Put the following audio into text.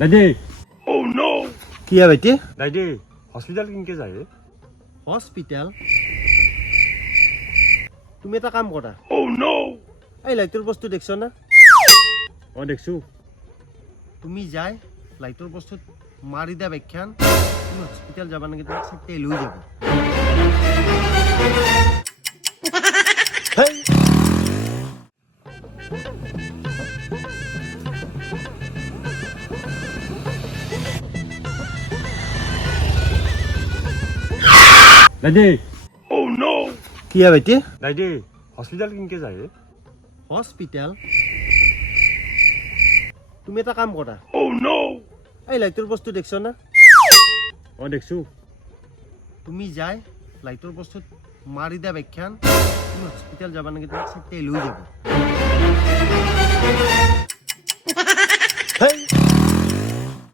दादी Oh no! কি है बेटी दादी हॉस्पिटल किनके যায় হসপিটাল তুমি এটা কাম কৰা Oh no! এই লাইটৰ বস্তু দেখছ না অ দেখছো তুমি যাই লাইটৰ বস্তুত মাৰি দিয়া ব্যাখ্যান তুমি হসপিটাল যাবা নাকি তোমাক চেকতে লৈ যাব दादी Oh no! কি है बेटी दादी हॉस्पिटल किनके যায় হসপিটাল তুমি এটা কাম কৰা Oh no! এই লাইটৰ বস্তু দেখছ না অ দেখছো তুমি যাই লাইটৰ বস্তুত মাৰি দিয়া ব্যাখ্যান তুমি হসপিটাল যাবা নাকি তোমাক চেকতে লৈ যাব